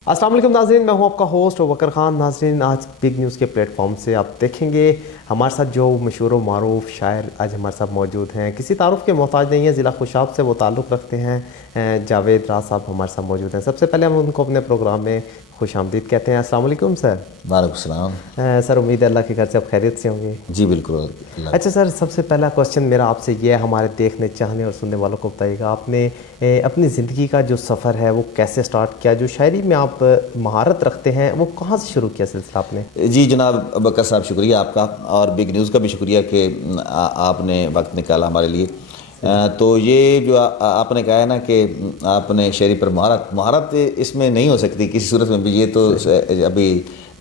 अस्सलाम वालेकुम नाज़रीन, मैं हूं आपका होस्ट वकर ख़ान। नाज़रीन, आज बिग न्यूज़ के प्लेटफॉर्म से आप देखेंगे हमारे साथ जो मशहूर व मारूफ शायर आज हमारे साथ मौजूद हैं। किसी तारुफ के मोहताज नहीं है, ज़िला खुशाब से वो ताल्लुक़ रखते हैं। जावेद राज साहब हमारे साथ मौजूद हैं। सबसे पहले हम उनको अपने प्रोग्राम में खुश आमदीद कहते हैं। अस्सलाम वालेकुम सर। वालेकुम सलाम। सर, उम्मीद है अल्लाह के घर से आप खैरियत से होंगे। जी बिल्कुल। अच्छा सर, सबसे पहला क्वेश्चन मेरा आपसे ये है, हमारे देखने चाहने और सुनने वालों को बताइएगा, आपने अपनी ज़िंदगी का जो सफ़र है वो कैसे स्टार्ट किया? जो शायरी में आप महारत रखते हैं वो कहाँ से शुरू किया सिलसिला आपने? जी जनाब बकर साहब, शुक्रिया आपका, और बिग न्यूज़ का भी शुक्रिया कि आपने वक्त निकाला हमारे लिए। तो ये जो आपने कहा है ना कि आपने शायरी पर महारत इसमें नहीं हो सकती किसी सूरत में भी। ये तो अभी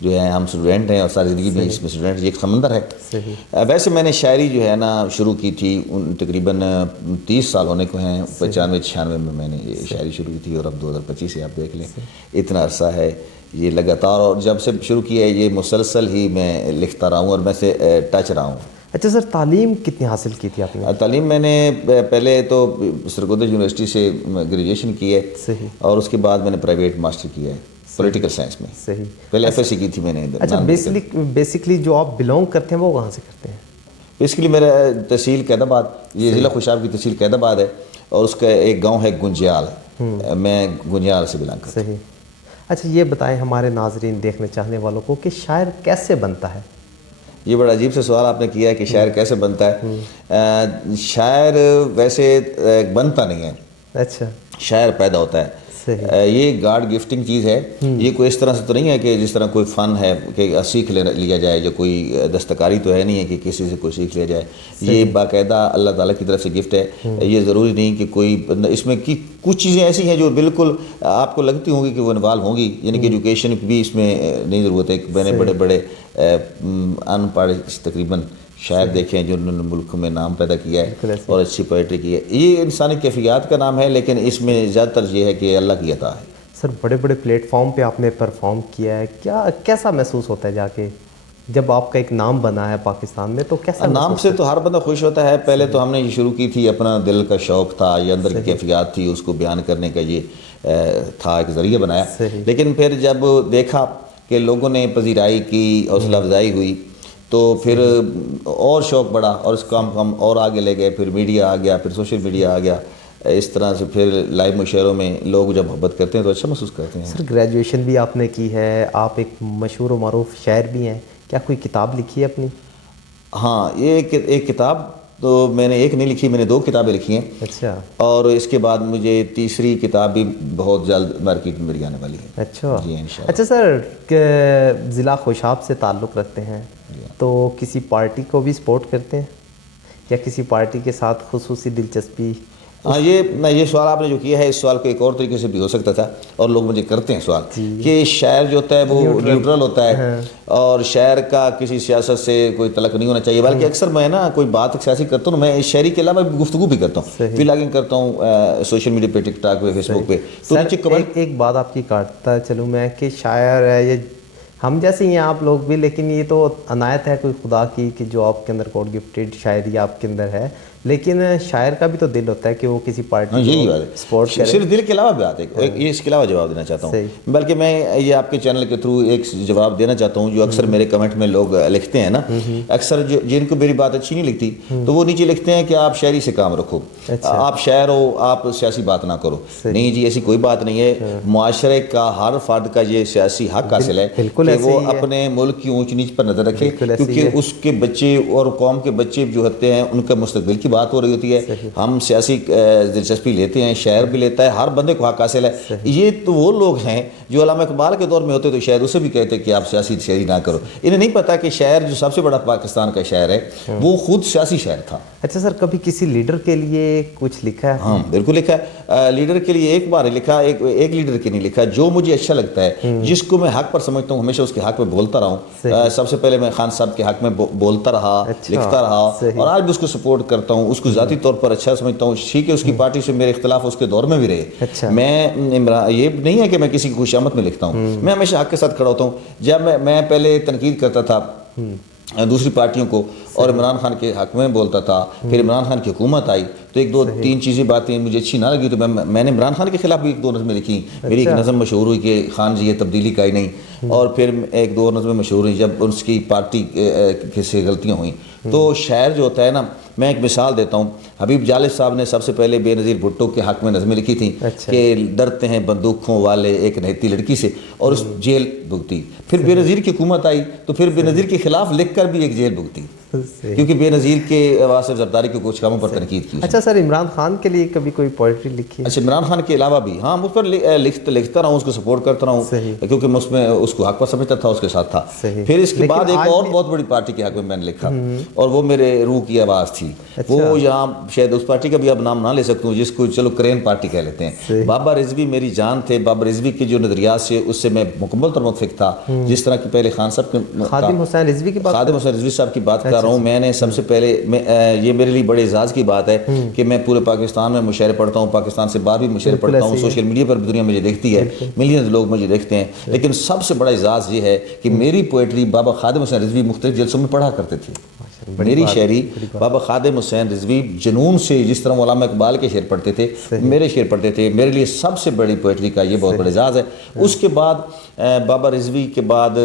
जो है हम स्टूडेंट हैं और सारी ज़िंदगी में इसमें स्टूडेंट, ये एक समंदर है। वैसे मैंने शायरी जो है ना शुरू की थी तकरीबन 30 साल होने को हैं। 95-96 में मैंने ये शायरी शुरू की थी और अब 2025 से आप देख लें इतना अरसा है ये लगातार, और जब से शुरू किया है ये मुसलसल ही मैं लिखता रहा हूँ और मैं से टच रहा हूँ। अच्छा सर, तालीम कितनी हासिल की थी आपने? तालीम मैंने पहले तो सरगोदा यूनिवर्सिटी से ग्रेजुएशन की है। सही। और उसके बाद मैंने प्राइवेट मास्टर किया है पॉलिटिकल साइंस में। सही। पहले एफएससी की थी मैंने। अच्छा, बेसिकली जो आप बिलोंग करते हैं वो कहाँ से करते हैं? बेसिकली मेरा तहसील कैदाबाद, ये ज़िला खुशाब की तहसील कैदाबाद है, और उसका एक गांव है गुंजियाल। मैं गुंजियाल से बिलोंग करता हूँ। सही। अच्छा, ये बताएं हमारे नाजरीन देखने चाहने वालों को कि शायर कैसे बनता है? ये बड़ा अजीब सा सवाल आपने किया है कि शायर कैसे बनता है। शायर वैसे बनता नहीं है। अच्छा। शायर पैदा होता है। ये गॉड गिफ्टिंग चीज़ है। ये कोई इस तरह से तो नहीं है कि जिस तरह कोई फ़न है कि सीख लिया जाए, जो कोई दस्तकारी तो है नहीं है कि किसी से कोई सीख लिया जाए। ये बाकायदा अल्लाह ताला की तरफ से गिफ्ट है। ये ज़रूरी नहीं कि कोई इसमें की कुछ चीज़ें ऐसी हैं जो बिल्कुल आपको लगती होंगी कि वो इन्वॉल्व होंगी, यानी कि एजुकेशन भी इसमें नहीं ज़रूरत है। मैंने बड़े बड़े अनपढ़ तकरीबन शायर देखे हैं जो उन्होंने मुल्क में नाम पैदा किया है और अच्छी पोइट्री की है। ये इंसानी कैफियत का नाम है, लेकिन इसमें ज़्यादातर ये है कि अल्लाह की अता है। सर, बड़े बड़े प्लेटफॉर्म पे आपने परफॉर्म किया है, कैसा महसूस होता है जाके जब आपका एक नाम बना है पाकिस्तान में? तो कैसा नाम से तो हर बंदा खुश होता है। पहले तो हमने ये शुरू की थी, अपना दिल का शौक़ था, ये अंदर की कैफियत थी, उसको बयान करने का ये था, एक ज़रिया बनाया। लेकिन फिर जब देखा कि लोगों ने पजीराई की, हौसला अफजाई हुई, तो फिर और शौक़ बढ़ा और इसको हम और आगे ले गए। फिर मीडिया आ गया, फिर सोशल मीडिया आ गया। इस तरह से फिर लाइव मुशायरों में लोग जब मोहब्बत करते हैं तो अच्छा महसूस करते हैं। सर, ग्रेजुएशन भी आपने की है, आप एक मशहूर व मारूफ शायर भी हैं। क्या कोई किताब लिखी है अपनी? हाँ, ये एक किताब तो मैंने एक नहीं लिखी, मैंने 2 किताबें लिखी हैं। अच्छा। और इसके बाद मुझे तीसरी किताब भी बहुत जल्द मार्केट में मेरी आने वाली है। अच्छा जी इंशाअल्लाह। अच्छा सर, ज़िला खुशाब से ताल्लुक़ रखते हैं तो किसी पार्टी को भी सपोर्ट करते हैं या किसी पार्टी के साथ खुसूसी दिलचस्पी? हाँ, ये सवाल आपने जो किया है, इस सवाल को एक और तरीके से भी हो सकता था, और लोग मुझे करते हैं सवाल कि शायर जो होता है वो न्यूट्रल होता है। हाँ। और शायर का किसी सियासत से कोई तलक नहीं होना चाहिए। बल्कि अक्सर मैं ना कोई बात सियासी करता हूँ, मैं शायरी के अलावा गुफ्तगू भी करता हूँ, व्लॉगिंग करता हूँ सोशल मीडिया पे, टिकटॉक पे, फेसबुक पे। तो एक बात आपकी काटता चलूँ मैं कि शायर है ये हम जैसे ही हैं आप लोग भी, लेकिन ये तो अनायत है कोई खुदा की कि जो आपके अंदर गॉड गिफ्टेड शायरी आपके अंदर है। लेकिन शायर का भी तो दिल होता है कि वो किसी पार्टी को सपोर्ट करे। सिर्फ दिल के अलावा भी बात है। ये इसके अलावा जवाब देना चाहता हूँ, बल्कि मैं ये आपके चैनल के थ्रू एक जवाब देना चाहता हूँ जो अक्सर मेरे कमेंट में लोग लिखते हैं ना। अक्सर जिनको मेरी बात अच्छी नहीं लिखती तो वो नीचे लिखते हैं कि आप शायरी से काम रखो। आप शायर हो, आप सियासी बात ना करो। नहीं जी, ऐसी कोई बात नहीं है। मुआशरे का हर फर्द का ये सियासी हक हासिल है कि वो अपने मुल्क की ऊंच नीच पर नजर रखे, क्योंकि उसके बच्चे और कौम के बच्चे जो होते हैं उनका मुस्तकबिल की बात हो रही होती है। हम सियासी दिलचस्पी लेते हैं, शायर भी लेता है, हर बंदे को हक हासिल है। ये तो वो लोग हैं जो अल्लामा इकबाल के दौर में होते तो शायद उसे भी कहते कि आप सियासी शायरी ना करो। इन्हें नहीं पता कि शायर जो सबसे बड़ा पाकिस्तान का शायर है वो खुद सियासी शायर था। अच्छा सर, कभी किसी लीडर के लिए कुछ लिखा है? हाँ बिल्कुल लिखा है। लीडर के लिए एक बार लिखा, एक लीडर के नहीं लिखा। जो मुझे अच्छा लगता है, जिसको मैं हक पर समझता हूँ, हमेशा उसके हक में बोलता रहा हूँ। सबसे पहले मैं खान साहब के हक में बोलता रहा, लिखता रहा, और आज भी उसको सपोर्ट करता हूँ। उसको ज़ाती तौर पर अच्छा समझता हूँ। ठीक है, उसकी पार्टी से मेरे इख्तलाफ उसके दौर में भी रहे। मैं ये नहीं है कि मैं किसी की खुशामद में लिखता हूँ, मैं हमेशा हक के साथ खड़ा होता हूँ। जब मैं पहले तनकीद करता था दूसरी पार्टियों को اور عمران خان کے حق میں بولتا تھا. پھر عمران خان کی حکومت آئی تو ایک دو تین چیزیں باتیں مجھے اچھی نہ لگی تو میں نے عمران خان کے خلاف بھی ایک دو نظمیں لکھی. میری ایک نظم مشہور ہوئی کہ خان جی یہ تبدیلی کا ہی نہیں, اور پھر ایک دو نظمیں مشہور ہوئی جب اس کی پارٹی سے غلطیاں ہوئیں. تو شاعر جو ہوتا ہے نا, میں ایک مثال دیتا ہوں. حبیب جالب صاحب نے سب سے پہلے بے نظیر بھٹو کے حق میں نظمیں لکھی تھیں کہ ڈرتے ہیں بندوقوں والے ایک نہتی لڑکی سے, اور اس جیل بھگتی. پھر بے نظیر کی حکومت آئی تو پھر بے نظیر کے خلاف لکھ کر بھی ایک جیل بھگتی, کیونکہ بے نظیر کے واصف زرداری کے کچھ کاموں پر تنقید کی. اچھا سر, عمران خان کے لیے کبھی کوئی پوئٹری لکھی؟ اچھا, عمران خان کے علاوہ بھی ہاں مجھ پر لکھتا رہا ہوں, اس کو سپورٹ کرتا رہا ہوں, کیونکہ میں اس میں اس کو حق پر سمجھتا تھا, اس کے ساتھ تھا. پھر اس کے بعد ایک اور بہت بڑی پارٹی کے حق میں نے لکھا, اور وہ میرے روح کی آواز تھی. وہ یہاں شاید اس پارٹی کا بھی اب نام نہ لے سکتا ہوں, جس کو چلو کرین پارٹی کہہ لیتے ہیں. بابا رضوی میری جان تھے. بابا رضوی کے جو نظریات سے اس سے میں مکمل طور متفق تھا. جس طرح کہ پہلے خان صاحب کے خادم حسین رضوی کی بات, خادم حسین رضوی صاحب کی بات کر رہا ہوں. میں نے سب سے پہلے یہ میرے لیے بڑے اعزاز کی بات ہے کہ میں پورے پاکستان میں مشاعرے پڑھتا ہوں, پاکستان سے باہر بھی مشاعرے پڑھتا ہوں, سوشل میڈیا پر دنیا مجھے دیکھتی ہے, ملینز لوگ مجھے دیکھتے ہیں. لیکن سب سے بڑا اعزاز یہ ہے کہ میری پوئٹری بابا خادم حسین رضوی مختلف جلسوں میں پڑھا کرتے تھے. میری شاعری بابا خادم حسین رضوی جنون سے, جس طرح علامہ اقبال کے شعر پڑھتے تھے, میرے شعر پڑھتے تھے. میرے لیے سب سے بڑی پوئٹری کا یہ بہت بڑا اعزاز ہے. اس کے بعد بابا رضوی کے بعد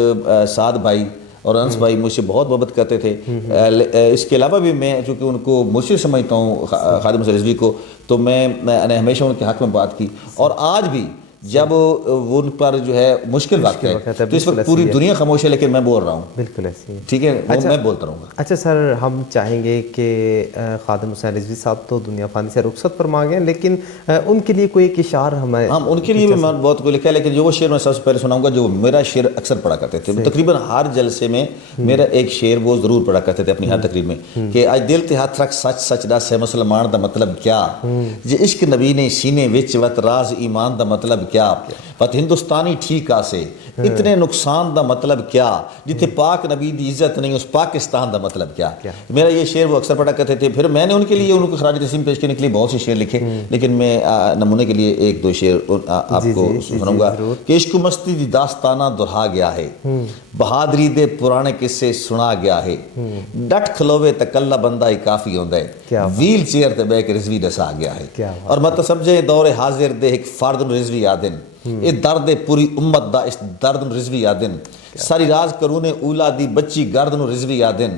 سعد بھائی اور انس بھائی مجھ سے بہت محبت کرتے تھے. اس کے علاوہ بھی میں چونکہ ان کو مرشد سمجھتا ہوں خادم حسین رضوی کو, تو میں نے ہمیشہ ان کے حق میں بات کی. اور آج بھی جب وہ ان پر جو ہے مشکل وقت ہے تو اس وقت پوری دنیا خاموش ہے, لیکن میں بول رہا ہوں. بالکل ایسے ہی, ٹھیک ہے, میں بولتا رہوں گا. اچھا سر, ہم چاہیں گے کہ خادم حسین رضوی صاحب تو دنیا فانی سے رخصت فرما گئے, لیکن ان کے لیے کوئی ایک اشعار ہمیں. ہم ان کے لیے بھی میں بہت کو لکھا ہے, لیکن جو وہ شعر میں سب سے پہلے سناؤں گا جو میرا شعر اکثر پڑھا کرتے تھے. تقریباً ہر جلسے میں میرا ایک شعر وہ ضرور پڑھا کرتے تھے اپنی ہر تقریب میں, کہ اج دل تے ہاتھ رکھ سچ سچ دس ہے مسلمان دا مطلب کیا, جے عشق نبی نے سینے وچ وت راز ایمان دا مطلب کیا, وت ہندوستانی ٹھیک آسے اتنے نقصان دا مطلب کیا, جتھے پاک نبی دی عزت نہیں اس پاکستان دا مطلب کیا. میرا یہ شعر وہ اکثر پڑھا کرتے تھے. پھر میں نے ان کے لیے ان کو خراج تحسین پیش کرنے کے لیے بہت سے شعر لکھے, لیکن میں نمونے کے لیے ایک دو شعر آپ کو سناؤں گا. کہ عشق مستی دی داستانہ دہرا گیا ہے, بہادری دے پرانے قصے سنا گیا ہے, ڈٹ کھلوے تے کلا بندہ ہی کافی ہوندا ہے, ویل چیئر تے بیٹھ کے رضوی دسا گیا ہے. اور مت سمجھے دور حاضر دے ایک فرد رضوی یادن, اے درد پوری امت دا اس درد رضوی یادن, ساری راز کرونے اولا دی بچی گردن رضوی یادن,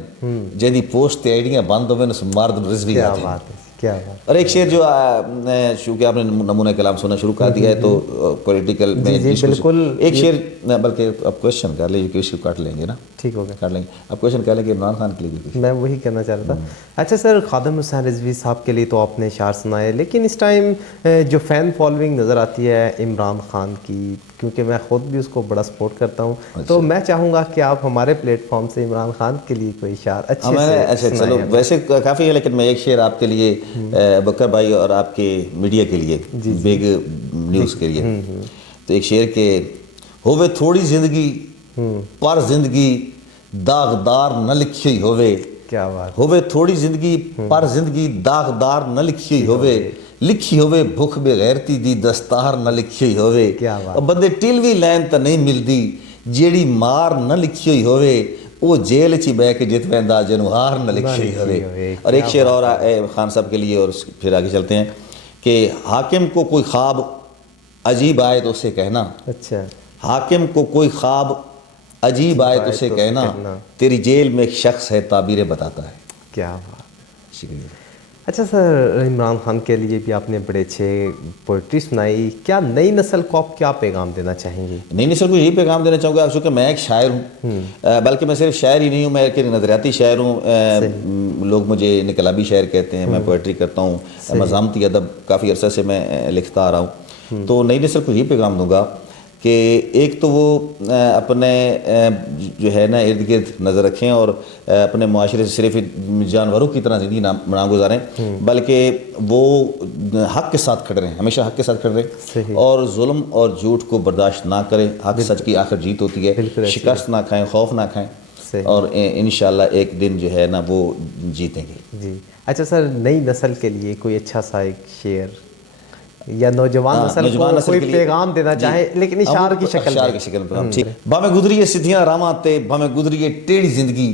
جیدی پوسٹ تے آئیڈیاں بند ہوئے اس مرد رضوی یادن. اور ایک شعر جو چونکہ آپ نے نمونہ کلام سننا شروع کر دیا ہے تو پولیٹیکل میں بالکل ایک شعر, بلکہ آپ کوشچن کر لیجیے کہ اس کو کاٹ لیں گے نا, ٹھیک ہوگا کر لیں گے. آپ کوشچن کر لیں کہ عمران خان کے لیے میں وہی کہنا چاہ رہا تھا. اچھا سر, خادم حسین رضوی صاحب کے لیے تو آپ نے اشعار سنائے, لیکن اس ٹائم جو فین فالوئنگ نظر آتی ہے عمران خان کی, کیونکہ میں خود بھی اس کو بڑا سپورٹ کرتا ہوں, تو میں چاہوں گا کہ آپ ہمارے پلیٹ فارم سے عمران خان کے لیے کوئی اشعار اچھے سے. اچھا چلو, ویسے کافی ہے, لیکن میں ایک شعر آپ کے لیے بکر بھائی اور آپ کے میڈیا کے لیے, بگ نیوز کے لیے, تو ایک شعر کہ ہووے تھوڑی زندگی پر زندگی داغدار نہ لکھی ہووے, کیا بات, ہووے تھوڑی زندگی پر زندگی داغدار نہ لکھی ہووے, لکھی ہووے بھوک بے غیرتی دی دستار نہ لکھی ہووے, اور بندے ٹلوی لین تا نہیں ملدی جیڑی مار نہ لکھی ہوئی ہووے, وہ جیل چی بہ کے جت ویندا جنوں ہار نہ لکھی ہوئے. اور ایک شعر اور خان صاحب کے لیے, اور پھر آگے چلتے ہیں کہ حاکم کو کوئی خواب عجیب آئے تو اسے کہنا, اچھا, حاکم کو کوئی خواب عجیب آئے تو اسے کہنا, تیری جیل میں ایک شخص ہے تعبیریں بتاتا ہے. کیا بات, شکریہ. اچھا سر, عمران خان کے لیے بھی آپ نے بڑے اچھے پوئٹری سنائی. کیا نئی نسل کو آپ کیا پیغام دینا چاہیں گے؟ نئی نسل کو یہی پیغام دینا چاہوں گا, چونکہ میں ایک شاعر ہوں, بلکہ میں صرف شاعر ہی نہیں ہوں, میں ایک نظریاتی شاعر ہوں. لوگ مجھے انقلابی شاعر کہتے ہیں. میں پوئٹری کرتا ہوں, مزاحمتی ادب کافی عرصہ سے میں لکھتا آ رہا ہوں. تو نئی نسل کو یہی پیغام دوں گا کہ ایک تو وہ اپنے جو ہے نا ارد گرد نظر رکھیں, اور اپنے معاشرے سے صرف جانوروں کی طرح زندگی نہ گزاریں, بلکہ وہ حق کے ساتھ کھڑے رہیں, ہمیشہ حق کے ساتھ کھڑے رہیں, اور ظلم اور جھوٹ کو برداشت نہ کریں. حق سچ کی آخر جیت ہوتی ہے, شکست نہ کھائیں, خوف نہ کھائیں, اور انشاءاللہ ایک دن جو ہے نا وہ جیتیں گے. جی. اچھا سر, نئی نسل کے لیے کوئی اچھا سا ایک شعر یا نوجوان نسل کو کوئی پیغام دینا چاہے, لیکن اشعار کی شکل میں. ٹھیک. بھاویں گزری سدھیاں راواں تے, بھاویں گزری ٹیڑھی زندگی,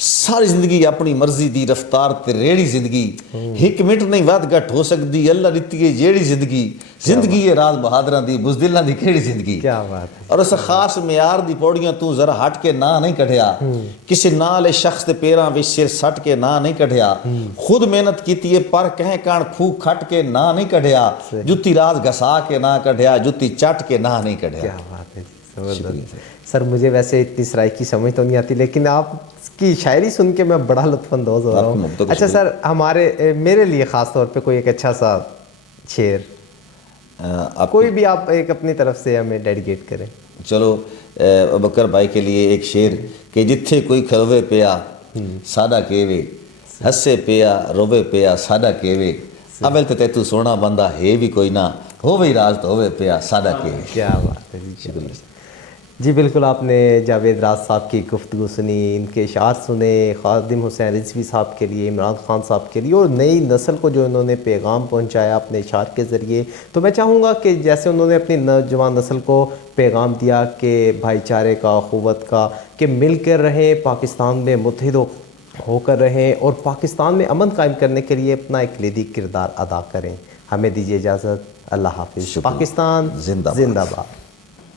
सारी जिंदगी अपनी मर्जी दी रफ्तार ते रेड़ी जिंदगी, एक मिनट नहीं वध घट हो सकती, अल्लाह दित्ती है जेड़ी जिंदगी, जिंदगी है राज बहादुरां दी, बुज़दिलां दी केड़ी जिंदगी। क्या बात है। और उस खास मियार दी पौड़ियां तू जरा हट के ना नहीं कढ़िया, किसी नाले शख्स दे पैरां विच सिर सट के ना नहीं कढ़िया, खुद मेहनत कीती है पर कहें कान फूक खट के ना नहीं कढ़िया, जुत्ती राज घसा के ना कढ़िया, जुत्ती चट के ना नहीं कढ़िया। क्या बात है, जबरदस्त। सर मुझे वैसे इतनी सराइकी समझ तो नहीं आती, लेकिन आपकी शायरी सुन के मैं बड़ा लुत्फ़अंदोज़ हो रहा हूँ। अच्छा सर, मेरे लिए ख़ास तौर पे कोई एक अच्छा सा शेर, कोई भी आप एक अपनी तरफ से हमें डेडिकेट करें। चलो बकर भाई के लिए एक शेर कि जिथे कोई खलवे पिया सादा केवे, हसे पिया रोवे पिया सादा केवे, अबल ते तू सोना बंदा है भी कोई ना, हो भी राज तो होवे पिया सादा केवे। क्या बात है जी, जी बिल्कुल। आपने जावेद राज साहब की गुफ्तगू सुनी, इनके इशार सुने, खादिम हुसैन रिजवी साहब के लिए, इमरान खान साहब के लिए, और नई नस्ल को जो इन्होंने पैगाम पहुंचाया अपने इशार के ज़रिए। तो मैं चाहूँगा कि जैसे उन्होंने अपनी नौजवान नस्ल को पैगाम दिया कि भाईचारे का, अख़ुवत का, कि मिल कर रहें, पाकिस्तान में मुत्तहिद होकर रहें और पाकिस्तान में अमन कायम करने के लिए अपना एक कलीदी किरदार अदा करें। हमें दीजिए इजाज़त। अल्लाह हाफ़िज़। पाकिस्तान जिंदाबाद।